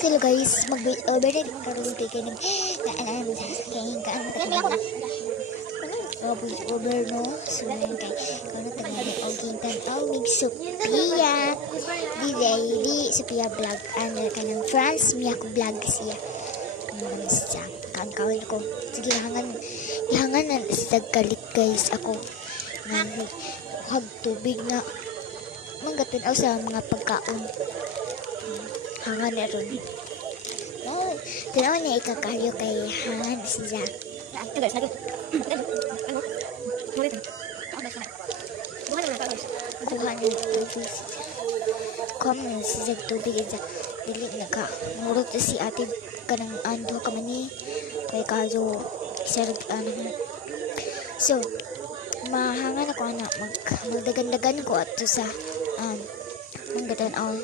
Hello guys, mag-over na din karoon kay kaning naanan sa kaning kaan over no. So yun kay kano tagay og gintan mig Sophia. Di Sophia vlog ano kanang France miya ko vlog siya. Sa kaon ko. Sige hangan na sa galit guys ako. Hag tubig na manggatan sa mga pagkaon. Hangan na ron. Oh, tinaw niya ikakaryo kay Han siya. Buhan na tubig. Common siya tubig siya. Dili na ka. Murot si ate kanang ando ka man ni. Kaya kaso sarag ano. So, mahangan ako na magdagan-dagan ko ato sa manggatan all.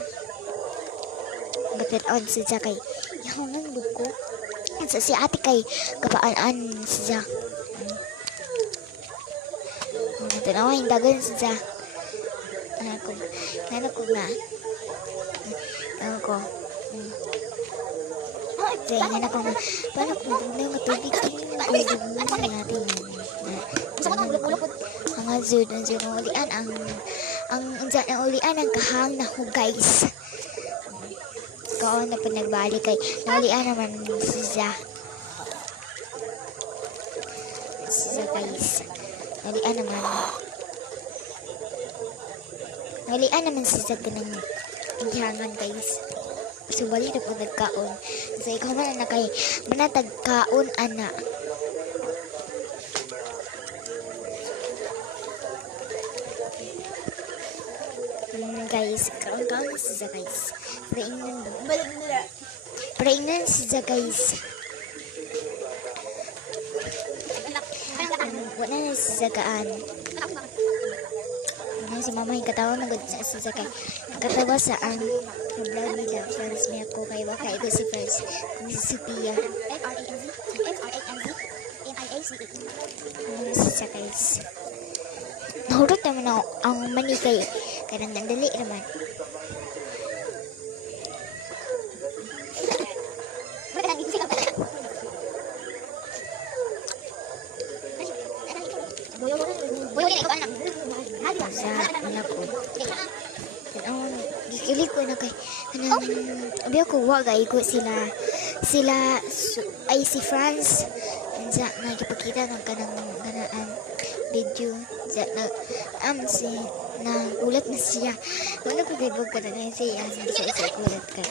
Batet on siya kay yahangan buko sa si ate kay kapaan siya tanaw yung dagan siya anak ko na ako say anak ko paano kung na matubig natin mga zud ang ulian ang ulian ang kahang na ho guys. Kaon na po nagbalik kay naulian naman siya guys. Naulian naman siya ganang igihangan guys. So balik na po nagkaon. So ikaw man na kay manatag kaon ana. Guys, kaon siya guys. Pregnant siya guys. Wala na siya kaan. Si mama yung katawa na siya kay katawa sa vlog nila. Friends may ako kay waka ito si first si Sophia. Siya guys. Nahurot naman ako ang mani kay kanang nandali naman. Sa anak ko. Gikilig ko na kay abi ko wagay ko sila ay si France sa nagipakita ng kanang video sa si na ulat na siya. Wala ko kay bug ka na siya sa ulat ka.